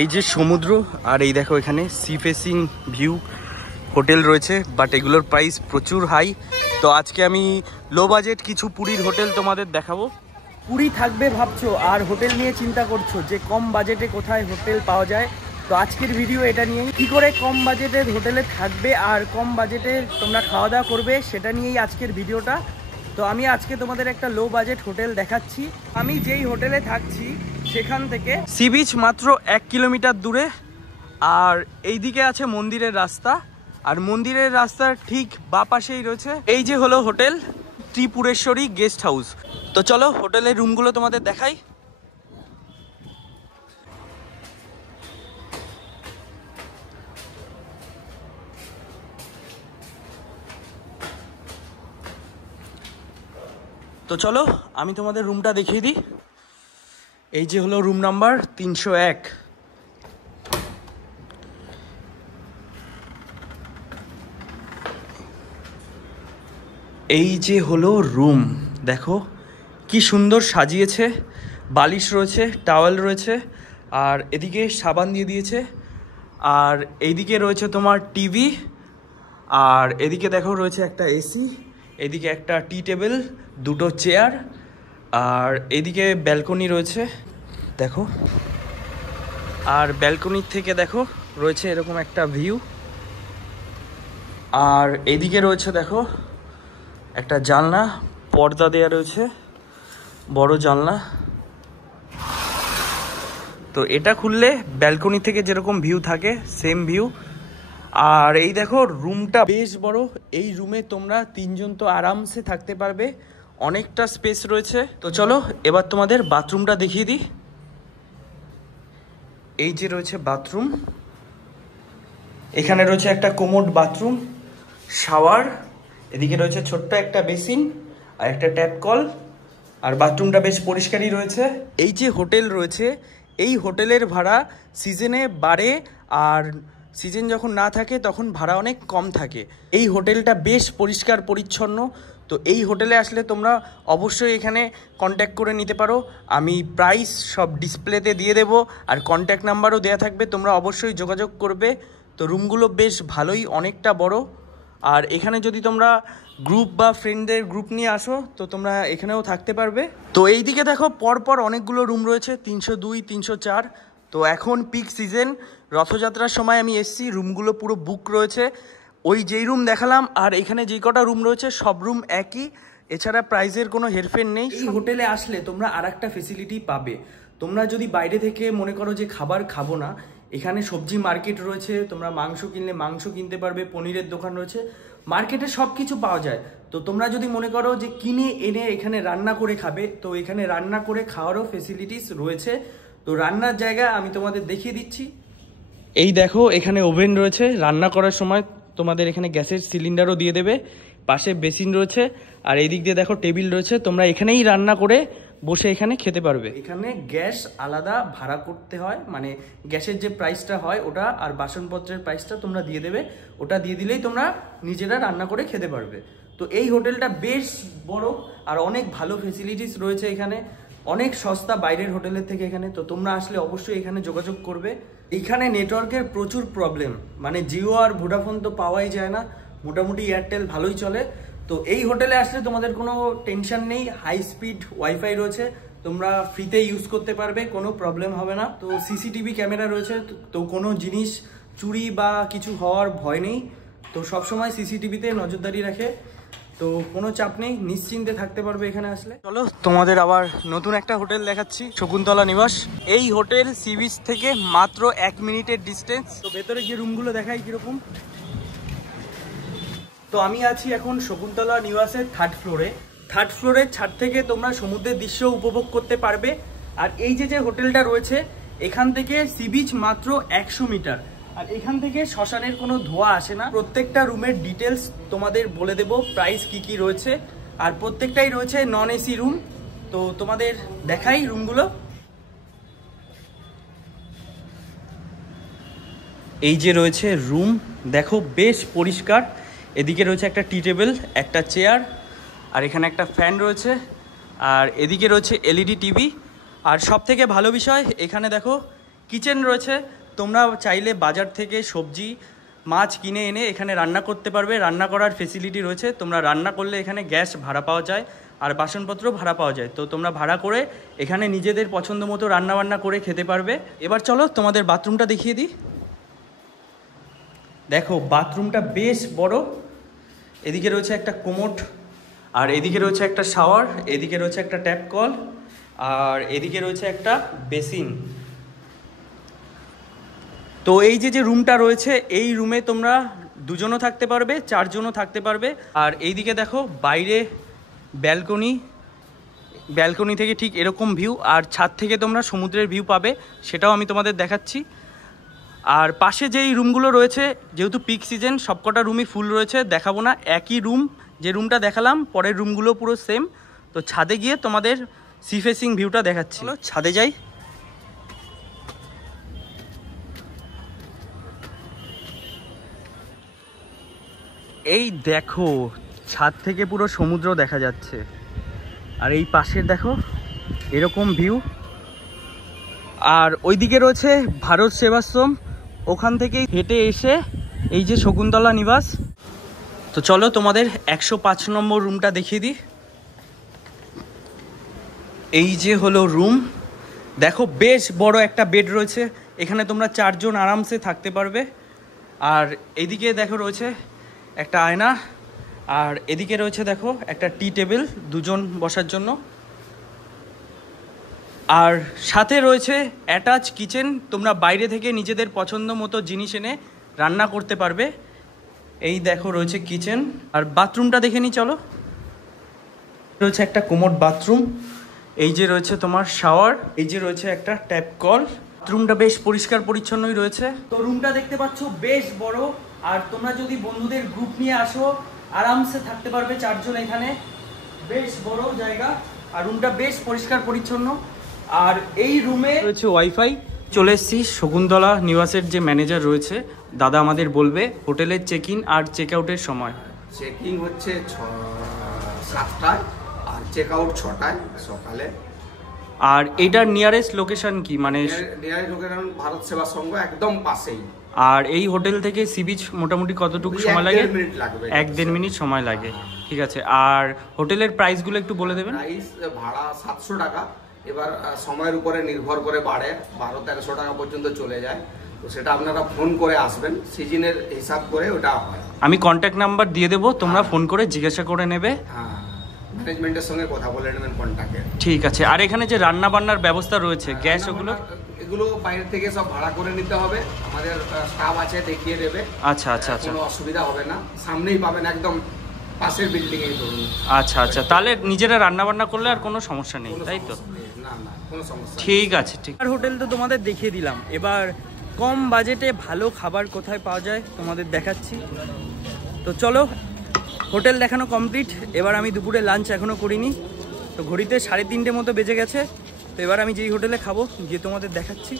এই যে সমুদ্র, আর এই দেখো এখানে সি ফেসিং ভিউ হোটেল রয়েছে, বাট এগুলোর প্রাইস প্রচুর হাই। তো আজকে আমি লো বাজেট কিছু পুরীর হোটেল তোমাদের দেখাবো। পুরী থাকবে ভাবছো আর হোটেল নিয়ে চিন্তা করছো যে কম বাজেটে কোথায় হোটেল পাওয়া যায়, তো আজকের ভিডিও এটা নিয়েই, কী করে কম বাজেটের হোটেলে থাকবে আর কম বাজেটে তোমরা খাওয়া দাওয়া করবে সেটা নিয়েই আজকের ভিডিওটা। তো আমি আজকে তোমাদের একটা লো বাজেট হোটেল দেখাচ্ছি। আমি যেই হোটেলে থাকছি সেখান থেকে সি বিচ মাত্র 1 কিলোমিটার দূরে, আর এইদিকে আছে মন্দিরের রাস্তা, আর মন্দিরের রাস্তার ঠিক বাঁ পাশেই রয়েছে এই যে হলো হোটেল ত্রিপুরেশ্বরী গেস্ট হাউস। তো চলো হোটেলের রুমগুলো তোমাদের দেখাই। তো চলো আমি তোমাদের রুমটা দেখিয়ে দিই। এই যে হলো রুম নাম্বার 301। এই যে হলো রুম, দেখো কি সুন্দর সাজিয়েছে, বালিশ রয়েছে, টাওয়েল রয়েছে, আর এদিকে সাবান দিয়ে দিয়েছে, আর এইদিকে রয়েছে তোমার টিভি, আর এদিকে দেখো রয়েছে একটা এসি, এদিকে একটা টি টেবিল, দুটো চেয়ার, আর এদিকে ব্যালকনি রয়েছে দেখো, আর ব্যালকনির থেকে দেখো রয়েছে এরকম একটা ভিউ, আর এদিকে রয়েছে দেখো একটা জানলা, পর্দা দেয়া রয়েছে, বড় জানলা। তো এটা খুললে ব্যালকনি থেকে যেরকম ভিউ থাকে সেম ভিউ। আর এই দেখো রুমটা বেশ বড়, এই রুমে তোমরা 3 জন তো আরামসে থাকতে পারবে, অনেকটা স্পেস রয়েছে। তো চলো এবার তোমাদের বাথরুমটা দেখিয়ে দিই। এই যে রয়েছে বাথরুম, এখানে রয়েছে একটা কোমোড বাথরুম, শাওয়ার, এদিকে রয়েছে ছোট্ট একটা বেসিন আর একটা ট্যাপ কল, আর বাথরুমটা বেশ পরিষ্কারই রয়েছে। এই যে হোটেল রয়েছে, এই হোটেলের ভাড়া সিজনে বাড়ে, আর সিজন যখন না থাকে তখন ভাড়া অনেক কম থাকে। এই হোটেলটা বেশ পরিষ্কার পরিচ্ছন্ন। তো এই হোটেলে আসলে তোমরা অবশ্যই এখানে কন্ট্যাক্ট করে নিতে পারো, আমি প্রাইস সব ডিসপ্লেতে দিয়ে দেবো, আর কন্ট্যাক্ট নাম্বারও দেওয়া থাকবে, তোমরা অবশ্যই যোগাযোগ করবে। তো রুমগুলো বেশ ভালোই, অনেকটা বড়। আর এখানে যদি তোমরা গ্রুপ বা ফ্রেন্ডদের গ্রুপ নিয়ে আসো তো তোমরা এখানেও থাকতে পারবে। তো এইদিকে দেখো পরপর অনেকগুলো রুম রয়েছে, 302, 304। তো এখন পিক সিজন, রথযাত্রার সময় আমি এসছি, রুমগুলো পুরো বুক রয়েছে। ওই যেই রুম দেখালাম আর এখানে যেই কটা রুম রয়েছে সব রুম একই, এছাড়া প্রাইসের কোনো হেরফের নেই। এই হোটেলে আসলে তোমরা আর একটা ফেসিলিটি পাবে, তোমরা যদি বাইরে থেকে মনে করো যে খাবার খাবো না, এখানে সবজি মার্কেট রয়েছে, তোমরা মাংস কিনলে মাংস কিনতে পারবে, পনিরের দোকান রয়েছে, মার্কেটে সব কিছু পাওয়া যায়। তো তোমরা যদি মনে করো যে কিনে এনে এখানে রান্না করে খাবে, তো এখানে রান্না করে খাওয়ারও ফেসিলিটিস রয়েছে। তো রান্নার জায়গা আমি তোমাদের দেখিয়ে দিচ্ছি। এই দেখো এখানে ওভেন রয়েছে, রান্না করার সময় তোমাদের এখানে গ্যাসের সিলিন্ডারও দিয়ে দেবে, পাশে বেসিন রয়েছে, আর এই দিক দিয়ে দেখো টেবিল রয়েছে, তোমরা এখানেই রান্না করে বসে এখানে খেতে পারবে। এখানে গ্যাস আলাদা ভাড়া করতে হয়, মানে গ্যাসের যে প্রাইসটা হয় ওটা, আর বাসনপত্রের প্রাইসটা তোমরা দিয়ে দেবে, ওটা দিয়ে দিলেই তোমরা নিজেরা রান্না করে খেতে পারবে। তো এই হোটেলটা বেশ বড় আর অনেক ভালো ফেসিলিটিস রয়েছে এখানে, অনেক সস্তা বাইরের হোটেলের থেকে এখানে। তো তোমরা আসলে অবশ্যই এখানে যোগাযোগ করবে। এইখানে নেটওয়ার্কের প্রচুর প্রবলেম, মানে জিও আর ভোডাফোন তো পাওয়াই যায় না, মোটামুটি এয়ারটেল ভালোই চলে। তো এই হোটেলে আসলে তোমাদের কোনো টেনশন নেই, হাই স্পিড ওয়াইফাই রয়েছে, তোমরা ফ্রিতে ইউজ করতে পারবে, কোনো প্রবলেম হবে না। তো সিসিটিভি ক্যামেরা রয়েছে, তো কোনো জিনিস চুরি বা কিছু হওয়ার ভয় নেই। তো সবসময় সিসিটিভিতে নজরদারি রাখে, তো কোনো চাপ নেই, নিশ্চিন্তে থাকতে পারবে এখানে আসলে। চলো তোমাদের আবার নতুন একটা হোটেল দেখাচ্ছি, শকুন্তলা নিবাস। এই হোটেল সি বিচ থেকে মাত্র 1 মিনিটের ডিস্টেন্স। তো ভেতরে গিয়ে রুমগুলো দেখাই কিরকম। তো আমি আছি এখন শকুন্তলা নিবাসের 3rd ফ্লোরে। 3rd ফ্লোরের ছাদ থেকে তোমরা সমুদ্রের দৃশ্য উপভোগ করতে পারবে। আর এই যে হোটেলটা রয়েছে এখান থেকে সি বিচ মাত্র 100 মিটার, আর এখান থেকে শ্মশানের কোনো ধোঁয়া আসে না। প্রত্যেকটা রুমের ডিটেলস তোমাদের বলে দেব, প্রাইস কি রয়েছে, আর প্রত্যেকটাই রয়েছে নন এসি রুম। তো তোমাদের দেখাই রুমগুলো। এই যে রয়েছে রুম, দেখো বেশ পরিষ্কার, এদিকে রয়েছে একটা টি টেবিল, একটা চেয়ার, আর এখানে একটা ফ্যান রয়েছে, আর এদিকে রয়েছে এলইডি টিভি। আর সব থেকে ভালো বিষয় এখানে দেখো কিচেন রয়েছে, তোমরা চাইলে বাজার থেকে সবজি মাছ কিনে এনে এখানে রান্না করতে পারবে, রান্না করার ফেসিলিটি রয়েছে। তোমরা রান্না করলে এখানে গ্যাস ভাড়া পাওয়া যায় আর বাসনপত্র ভাড়া পাওয়া যায়, তো তোমরা ভাড়া করে এখানে নিজেদের পছন্দ মতো রান্নাবান্না করে খেতে পারবে। এবার চলো তোমাদের বাথরুমটা দেখিয়ে দিই। দেখো বাথরুমটা বেশ বড়, এদিকে রয়েছে একটা কোমোড, আর এদিকে রয়েছে একটা শাওয়ার, এদিকে রয়েছে একটা ট্যাপ কল, আর এদিকে রয়েছে একটা বেসিন। তো এই যে রুমটা রয়েছে, এই রুমে তোমরা দুজনও থাকতে পারবে, চারজনও থাকতে পারবে। আর এইদিকে দেখো বাইরে ব্যালকনি থেকে ঠিক এরকম ভিউ, আর ছাদ থেকে তোমরা সমুদ্রের ভিউ পাবে, সেটাও আমি তোমাদের দেখাচ্ছি। আর পাশে যেই রুমগুলো রয়েছে, যেহেতু পিক সিজন সবকটা রুমই ফুল রয়েছে, দেখাবো না। একই রুম, যে রুমটা দেখালাম পরের রুমগুলো পুরো সেম। তো ছাদে গিয়ে তোমাদের সি ফেসিং ভিউটা দেখাচ্ছি, ছাদে যাই। এই দেখো ছাদ থেকে পুরো সমুদ্র দেখা যাচ্ছে, আর এই পাশের দেখো এরকম ভিউ। আর ওইদিকে রয়েছে ভারত সেবাশ্রম, ওখান থেকেই হেঁটে এসে এই যে শকুন্তলা নিবাস। তো চলো তোমাদের 105 নম্বর রুমটা দেখিয়ে দিই। এই যে হলো রুম, দেখো বেশ বড় একটা বেড রয়েছে, এখানে তোমরা চারজন আরামসে থাকতে পারবে। আর এইদিকে দেখো রয়েছে একটা আয়না, আর এদিকে রয়েছে দেখো একটা টি টেবিল দুজন বসার জন্য। আর সাথে রয়েছে অ্যাটাচ কিচেন, তোমরা বাইরে থেকে নিজেদের পছন্দ মতো জিনিস এনে রান্না করতে পারবে। এই দেখো রয়েছে কিচেন। আর বাথরুমটা দেখে নিই চলো। রয়েছে একটা কোমোড বাথরুম, এই যে রয়েছে তোমার শাওয়ার, এই যে রয়েছে একটা ট্যাপ কল। রুমটা বেশ পরিষ্কার পরিচ্ছন্নই রয়েছে। তো রুমটা দেখতে পাচ্ছ বেশ বড়, আর তোমরা যদি বন্ধুদের গ্রুপ নিয়ে আসো আরামসে থাকতে পারবে চারজন এখানে, বেশ বড় জায়গা। আর রুমটা বেশ পরিষ্কার পরিচ্ছন্ন। আর এই রুমে রয়েছে ওয়াইফাই। চলে এসেছি শকুন্তলা নিবাসের যে ম্যানেজার রয়েছে, দাদা আমাদের বলবে হোটেলের চেক ইন আর চেক আউটের সময়। চেক ইন হচ্ছে 7টায় আর চেক আউট 6টায় সকালে। আর এটার নিয়ারেস্ট লোকেশন কি, মানে নিয়ারেস্ট লোকেশন ভারত সেবা সংঘ একদম পাশেই। আর এই হোটেল থেকে সি বিচ মোটামুটি কতটুকু সময় লাগে? 1-1.5 মিনিট সময় লাগে। ঠিক আছে, আর হোটেলের প্রাইসগুলো একটু বলে দেবেন। প্রাইস ভাড়া 700 টাকা, এবার সময়ের উপরে নির্ভর করে বাড়ে, 1200-1300 টাকা পর্যন্ত চলে যায়। তো সেটা আপনারা ফোন করে আসবেন, সিজনের হিসাব করে ওটা হয়। আমি কন্ট্যাক্ট নাম্বার দিয়ে দেবো, তোমরা ফোন করে জিজ্ঞাসা করে নেবে। হ্যাঁ, ম্যানেজমেন্টের সঙ্গে কথা বলে নেবেন কন্ট্যাক্টে। ঠিক আছে। আর এখানে যে রান্না বান্নার ব্যবস্থা রয়েছে, গ্যাস এগুলো বাইরে থেকে সব ভাড়া করে নিতে হবে, আমাদের স্টাফ আছে দেখিয়ে দেবে। আচ্ছা আচ্ছা আচ্ছা, কোনো অসুবিধা হবে না, সামনেই পাবেন একদম পাশের বিল্ডিং এই ধরুন। আচ্ছা আচ্ছা, তাহলে নিজেরা রান্না বান্না করলে আর কোনো সমস্যা নেই, তাই তো? না না, কোনো সমস্যা। ঠিক আছে, ঠিক। আর হোটেল তো তোমাদের দেখিয়ে দিলাম, এবার কম বাজেটে ভালো খাবার কোথায় পাওয়া যায় তোমাদের দেখাচ্ছি। তো চলো, হোটেল দেখানো কমপ্লিট। এবার আমি দুপুরে লাঞ্চ এখনও করিনি, তো ঘড়িতে 3:30 মতো বেজে গেছে। তো এবার আমি যেই হোটেলে খাবো গিয়ে তোমাদের দেখাচ্ছি।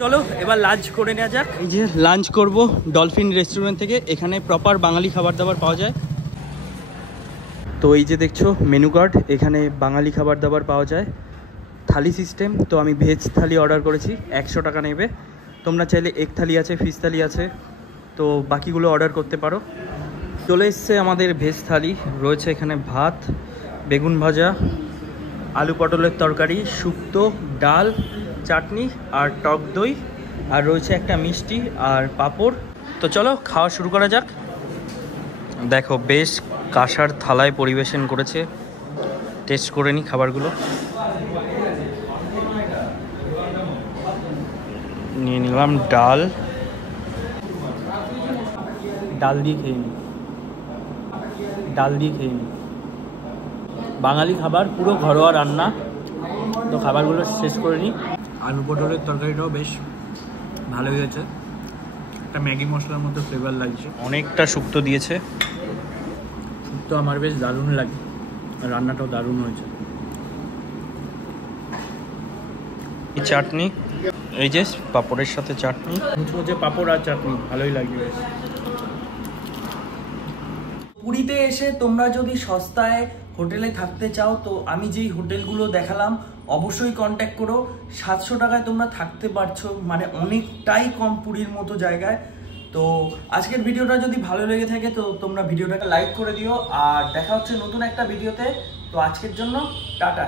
চলো এবার লাঞ্চ করে নেওয়া যাক। এই যে লাঞ্চ করব ডলফিন রেস্টুরেন্ট থেকে, এখানে প্রপার বাঙালি খাবার দাবার পাওয়া যায়। তো এই যে দেখছো মেনু কার্ড, এখানে বাঙালি খাবার দাবার পাওয়া যায়, থালি সিস্টেম। তো আমি ভেজ থালি অর্ডার করেছি, 100 টাকা নেবে। তোমরা চাইলে এগ থালি আছে, ফিশ থালি আছে, তো বাকিগুলো অর্ডার করতে পারো। চলে এসছে আমাদের ভেজ থালি, রয়েছে এখানে ভাত, বেগুন ভাজা, আলু পটলের তরকারি, শুক্তো, ডাল, চাটনি আর টক দই, আর রয়েছে একটা মিষ্টি আর পাঁপড়। তো চলো খাওয়া শুরু করা যাক। দেখো বেশ কাঁসার থালায় পরিবেশন করেছে, টেস্ট করে নিই খাবারগুলো। নিয়ে নিলাম ডাল দিয়ে খেয়ে নিই, বাঙালি খাবার, পুরো ঘরোয়া রান্না। তো খাবারগুলো শেষ করে নিই। আলু পটলের তরকারিটাও বেশ ভালোই হয়েছে, একটা ম্যাগি মশলার মতো ফ্লেভার লাগছে। অনেকটা শুক্তো দিয়েছে, শুক্তো আমার বেশ দারুণ লাগে, আর রান্নাটাও দারুণ হয়েছে। এই চাটনি, এই যে পাঁপড়ের সাথে চাটনি, মুচমুচে পাঁপড় আর চাটনি, ভালোই লাগবে বেশ। পুরীতে এসে তোমরা যদি সস্তায় হোটেলে থাকতে চাও, তো আমি যেই হোটেলগুলো দেখালাম অবশ্যই কন্ট্যাক্ট করো। 700 টাকায় তোমরা থাকতে পারছো, মানে অনেকটাই কম পুরীর মতো জায়গায়। তো আজকের ভিডিওটা যদি ভালো লেগে থাকে তো তোমরা ভিডিওটাকে লাইক করে দিও, আর দেখা হচ্ছে নতুন একটা ভিডিওতে। তো আজকের জন্য টাটা।